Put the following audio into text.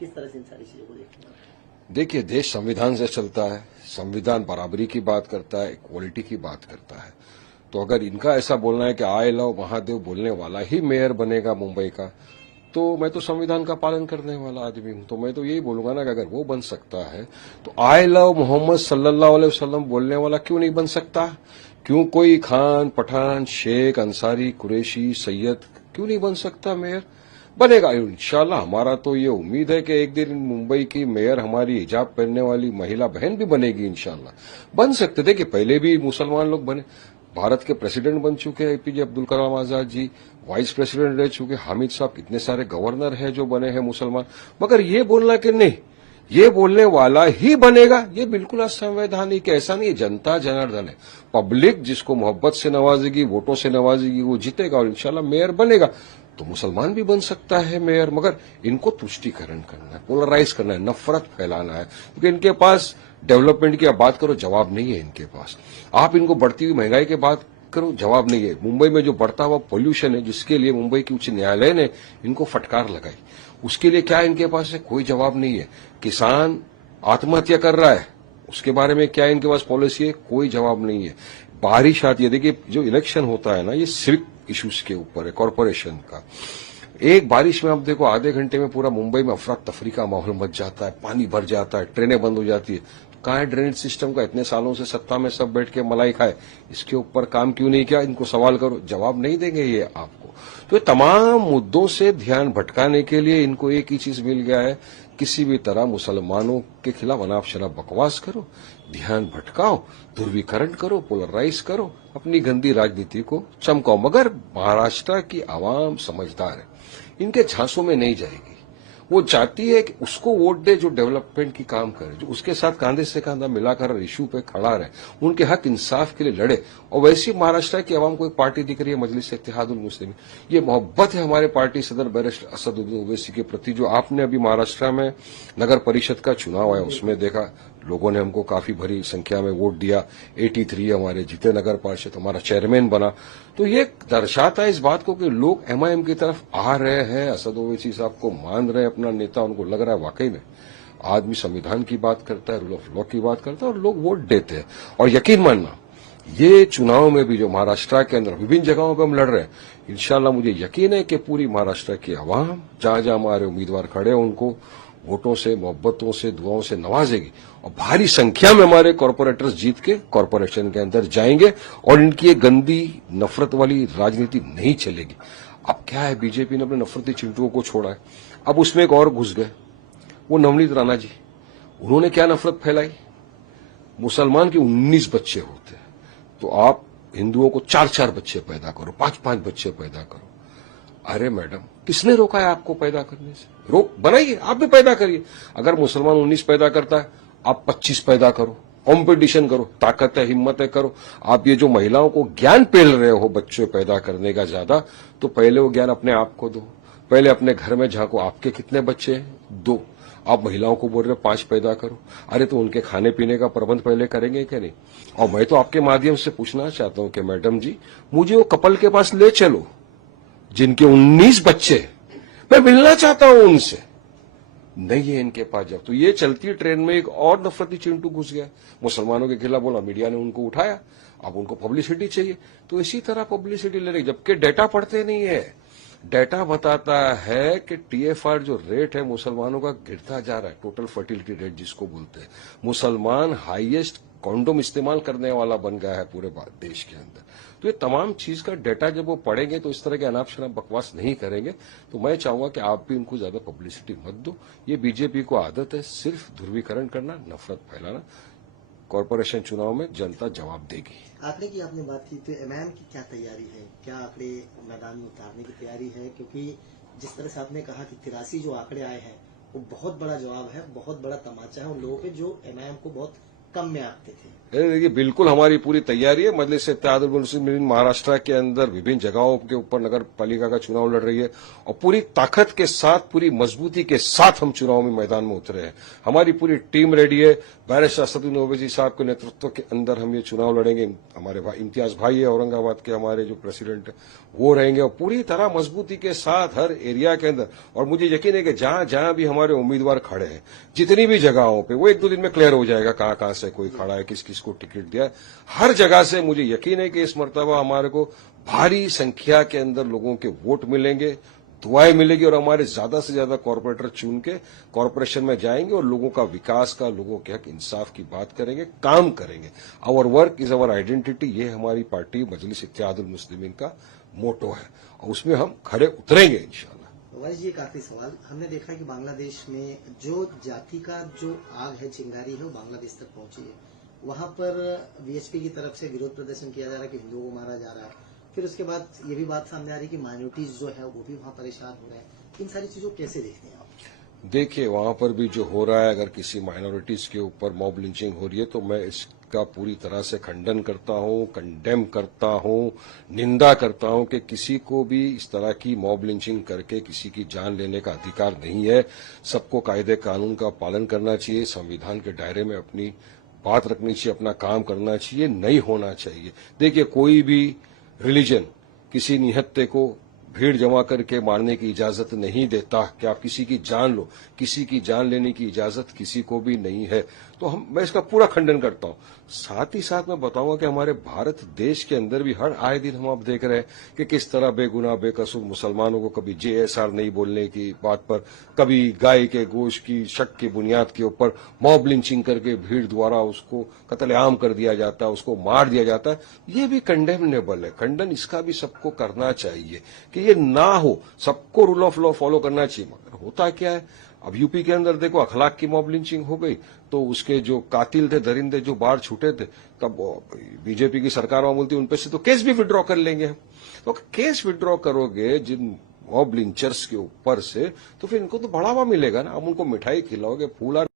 किस तरह से इन सारी चीजों को देखते हैं? देखिए, देश संविधान से चलता है, संविधान बराबरी की बात करता है, इक्वालिटी की बात करता है। तो अगर इनका ऐसा बोलना है कि आई लव महादेव बोलने वाला ही मेयर बनेगा मुंबई का, तो मैं तो संविधान का पालन करने वाला आदमी हूं। तो मैं तो यही बोलूंगा ना कि अगर वो बन सकता है तो आई लव मोहम्मद सल्लल्लाहु अलैहि वसल्लम बोलने वाला क्यों नहीं बन सकता? क्यों कोई खान, पठान, शेख, अंसारी, कुरैशी, सैयद क्यों नहीं बन सकता मेयर? बनेगा इंशाल्लाह। हमारा तो ये उम्मीद है कि एक दिन मुंबई की मेयर हमारी हिजाब पहनने वाली महिला बहन भी बनेगी इंशाल्लाह। बन सकते थे कि पहले भी मुसलमान लोग बने। भारत के प्रेसिडेंट बन चुके हैं APJ Abdul Kalam Azad ji, vice president रह चुके हामिद साहब, कितने सारे गवर्नर हैं जो बने हैं मुसलमान। मगर ये बोलना कि नहीं, ये बोलने वाला ही बनेगा, ये बिल्कुल असंवैधानिक है। ऐसा नहीं, जनता जनार्दन है। पब्लिक जिसको मोहब्बत से नवाजेगी, वोटों से नवाजेगी, वो जीतेगा और इंशाल्लाह मेयर बनेगा। तो मुसलमान भी बन सकता है मेयर, मगर इनको तुष्टीकरण करना है, पोलराइज करना है, नफरत फैलाना है, क्योंकि इनके पास डेवलपमेंट की आप बात करो, जवाब नहीं है इनके पास। आप इनको बढ़ती हुई महंगाई की बात करो, जवाब नहीं है। मुंबई में जो बढ़ता हुआ पोल्यूशन है, जिसके लिए मुंबई की उच्च न्यायालय ने इनको फटकार लगाई, उसके लिए क्या इनके पास है? कोई जवाब नहीं है। किसान आत्महत्या कर रहा है, उसके बारे में क्या इनके पास पॉलिसी है? कोई जवाब नहीं है। बारिश आती है, देखिए जो इलेक्शन होता है ना, ये सिविक इश्यूज के ऊपर है, कॉरपोरेशन का। एक बारिश में आप देखो, आधे घंटे में पूरा मुंबई में अफरा तफरी का माहौल मच जाता है, पानी भर जाता है, ट्रेनें बंद हो जाती है। कहाँ है ड्रेनेज सिस्टम का? इतने सालों से सत्ता में सब बैठ के मलाई खाए, इसके ऊपर काम क्यों नहीं किया? इनको सवाल करो, जवाब नहीं देंगे ये आपको। तो ये तमाम मुद्दों से ध्यान भटकाने के लिए इनको एक ही चीज मिल गया है, किसी भी तरह मुसलमानों के खिलाफ अनाप शनाप बकवास करो, ध्यान भटकाओ, ध्रुवीकरण करो, पोलराइज करो, अपनी गंदी राजनीति को चमकाओ। मगर महाराष्ट्र की आवाम समझदार है, इनके झांसों में नहीं जाएगी। वो चाहती है कि उसको वोट दे जो डेवलपमेंट की काम करे, जो उसके साथ कांधे से कांधा मिलाकर इशू पे खड़ा रहे, उनके हक इंसाफ के लिए लड़े। और वैसी महाराष्ट्र की आवाम को एक पार्टी दिख रही है, मजलिस इत्तेहादुल मुस्लिमीन। ये मोहब्बत है हमारे पार्टी सदर बैरिस्टर असदुद्दीन ओवैसी के प्रति। जो आपने अभी महाराष्ट्र में नगर परिषद का चुनाव आया, उसमें देखा लोगों ने हमको काफी भरी संख्या में वोट दिया। 83 हमारे जीते नगर पार्षद, हमारा चेयरमैन बना। तो ये दर्शाता है इस बात को कि लोग एमआईएम की तरफ आ रहे हैं, असद ओवैसी साहब को मान रहे हैं अपना नेता। उनको लग रहा है वाकई में आदमी संविधान की बात करता है, रूल ऑफ लॉ की बात करता है, और लोग वोट देते हैं। और यकीन मानना, ये चुनाव में भी जो महाराष्ट्र के अंदर विभिन्न जगहों पर हम लड़ रहे हैं, इंशाल्लाह मुझे यकीन है कि पूरी महाराष्ट्र की आवाम जहां जहां हमारे उम्मीदवार खड़े हैं उनको वोटों से, मोहब्बतों से, दुआओं से नवाजेगी। और भारी संख्या में हमारे कॉर्पोरेटर्स जीत के कॉर्पोरेशन के अंदर जाएंगे और इनकी ये गंदी नफरत वाली राजनीति नहीं चलेगी। अब क्या है, बीजेपी ने अपने नफरती चिंटुओं को छोड़ा है, अब उसमें एक और घुस गए, वो नवनीत राणा जी। उन्होंने क्या नफरत फैलाई? मुसलमान के 19 बच्चे होते हैं, तो आप हिंदुओं को 4-4 बच्चे पैदा करो, 5-5 बच्चे पैदा करो। अरे मैडम, किसने रोका है आपको पैदा करने से? रोक बनाइए, आप भी पैदा करिए। अगर मुसलमान 19 पैदा करता है, आप 25 पैदा करो, कंपटीशन करो, ताकत है, हिम्मत है, करो। आप ये जो महिलाओं को ज्ञान पेल रहे हो बच्चे पैदा करने का ज्यादा, तो पहले वो ज्ञान अपने आप को दो। पहले अपने घर में झांको, आपके कितने बच्चे हैं? 2। आप महिलाओं को बोल रहे हो 5 पैदा करो। अरे तो उनके खाने पीने का प्रबंध पहले करेंगे क्या नहीं? और मैं तो आपके माध्यम से पूछना चाहता हूं कि मैडम जी, मुझे वो कपल के पास ले चलो जिनके 19 बच्चे, मैं मिलना चाहता हूं उनसे। नहीं है इनके पास। जब तो ये चलती ट्रेन में एक और नफरती चिंटू घुस गया, मुसलमानों के खिलाफ बोला, मीडिया ने उनको उठाया, अब उनको पब्लिसिटी चाहिए, तो इसी तरह पब्लिसिटी ले रही। जबकि डेटा पढ़ते नहीं है। डेटा बताता है कि टीएफआर जो रेट है मुसलमानों का गिरता जा रहा है, टोटल फर्टिलिटी रेट जिसको बोलते हैं। मुसलमान हाईएस्ट कॉन्डोम इस्तेमाल करने वाला बन गया है पूरे देश के अंदर। तो ये तमाम चीज का डेटा जब वो पढ़ेंगे तो इस तरह के अनाप शनाप बकवास नहीं करेंगे। तो मैं चाहूंगा कि आप भी उनको ज्यादा पब्लिसिटी मत दो। ये बीजेपी को आदत है सिर्फ ध्रुवीकरण करना, नफरत फैलाना। कॉर्पोरेशन चुनाव में जनता जवाब देगी। आंकड़े की आपने बात की, तो एमआईएम की क्या तैयारी है? क्या आंकड़े मैदान में उतारने की तैयारी है? क्योंकि जिस तरह से आपने कहा कि 83 जो आंकड़े आए हैं, वो बहुत बड़ा जवाब है, बहुत बड़ा तमाचा है उन लोगों पे जो एमआईएम को बहुत कम में आते थे? देखिए, बिल्कुल हमारी पूरी तैयारी है। मजलिस इत्तेहादुल मुस्लिमीन महाराष्ट्र के अंदर विभिन्न जगहों के ऊपर नगर पालिका का चुनाव लड़ रही है और पूरी ताकत के साथ, पूरी मजबूती के साथ हम चुनाव में मैदान में उतरे हैं। हमारी पूरी टीम रेडी है। बैरिस्टर असदुद्दीन ओवैसी साहब के नेतृत्व के अंदर हम ये चुनाव लड़ेंगे। हमारे इम्तियाज भाई है औरंगाबाद के, हमारे जो प्रेसिडेंट है वो रहेंगे और पूरी तरह मजबूती के साथ हर एरिया के अंदर। और मुझे यकीन है कि जहां जहां भी हमारे उम्मीदवार खड़े हैं, जितनी भी जगहों पे, वो 1-2 दिन में क्लियर हो जाएगा कहां कहां से कोई खड़ा है, किस किस को टिकट दिया है। हर जगह से मुझे यकीन है कि इस मर्तबा हमारे को भारी संख्या के अंदर लोगों के वोट मिलेंगे, दुआएं मिलेगी और हमारे ज्यादा से ज्यादा कॉर्पोरेटर चुन के कॉर्पोरेशन में जाएंगे और लोगों का विकास का, लोगों के हक इंसाफ की बात करेंगे, काम करेंगे। Our work is our identity, ये हमारी पार्टी मजलिस इत्तेहादुल मुस्लिमीन का मोटो है और उसमें हम खड़े उतरेंगे इंशाल्लाह। वैसे जी एक आखिरी सवाल, हमने देखा कि बांग्लादेश में जो जाति का जो आग है, चिंगारी है, वो बांग्लादेश तक पहुंची है। वहां पर वीएचपी की तरफ से विरोध प्रदर्शन किया जा रहा है कि हिंदुओं को मारा जा रहा है। फिर उसके बाद ये भी बात सामने आ रही है कि माइनॉरिटीज जो है वो भी वहां परेशान हो रहे हैं। इन सारी चीजों को कैसे देखते हैं आप? देखिए, वहां पर भी जो हो रहा है, अगर किसी माइनॉरिटीज के ऊपर मॉब लिंचिंग हो रही है तो मैं इसका पूरी तरह से खंडन करता हूं, कंडेम करता हूं, निंदा करता हूं कि किसी को भी इस तरह की मॉब लिंचिंग करके किसी की जान लेने का अधिकार नहीं है। सबको कायदे कानून का पालन करना चाहिए, संविधान के दायरे में अपनी बात रखनी चाहिए, अपना काम करना चाहिए, नहीं होना चाहिए। देखिए, कोई भी रिलीजन किसी निहत्थे को भीड़ जमा करके मारने की इजाजत नहीं देता कि आप किसी की जान लो। किसी की जान लेने की इजाजत किसी को भी नहीं है। तो मैं इसका पूरा खंडन करता हूं। साथ ही साथ मैं बताऊंगा कि हमारे भारत देश के अंदर भी हर आए दिन हम अब देख रहे हैं कि किस तरह बेगुनाह बेकसूर मुसलमानों को कभी जेएसआर नहीं बोलने की बात पर, कभी गाय के गोश्त की शक की बुनियाद के ऊपर मॉब लिंचिंग करके भीड़ द्वारा उसको कत्लेआम कर दिया जाता है, उसको मार दिया जाता है। ये भी कंडेमनेबल है। खंडन इसका भी सबको करना चाहिए कि ये ना हो। सबको रूल ऑफ लॉ फॉलो करना चाहिए। मगर होता क्या है, अब यूपी के अंदर देखो अखलाक की मॉब लिंचिंग हो गई तो उसके जो कातिल थे, दरिंदे जो बाहर छूटे थे, तब बीजेपी की सरकार वहां बोलती है उनपे से तो केस भी विड्रॉ कर लेंगे हम। तो केस विड्रॉ करोगे जिन मॉब लिंचर्स के ऊपर से तो फिर इनको तो बढ़ावा मिलेगा ना। अब उनको मिठाई खिलाओगे, फूला